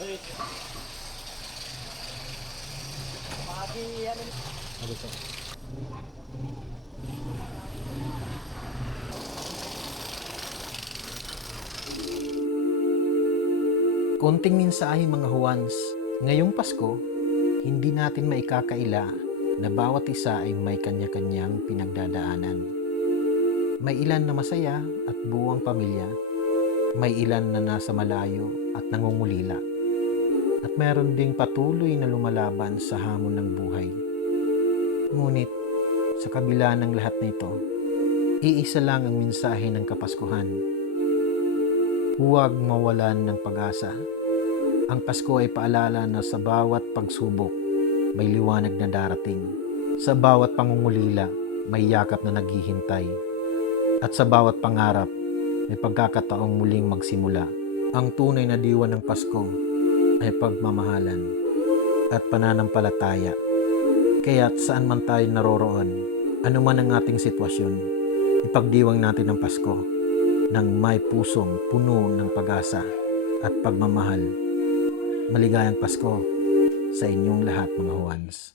Right. Ano to? Konting mensahe mga Juans, ngayong Pasko, hindi natin maikakaila na bawat isa ay may kanya-kanyang pinagdadaanan. May ilan na masaya at buwang pamilya, may ilan na nasa malayo at nangungulila, at meron ding patuloy na lumalaban sa hamon ng buhay. Ngunit, sa kabila ng lahat na ito, iisa lang ang mensahe ng Kapaskuhan. Huwag mawalan ng pag-asa. Ang Pasko ay paalala na sa bawat pagsubok, may liwanag na darating. Sa bawat pangungulila, may yakap na naghihintay. At sa bawat pangarap, may pagkakataong muling magsimula. Ang tunay na diwa ng Pasko ay pagmamahalan at pananampalataya. Kaya't saan man tayo naroroon, anuman ang ating sitwasyon, ipagdiwang natin ang Pasko ng may pusong puno ng pag-asa at pagmamahal. Maligayang Pasko sa inyong lahat mga Juans.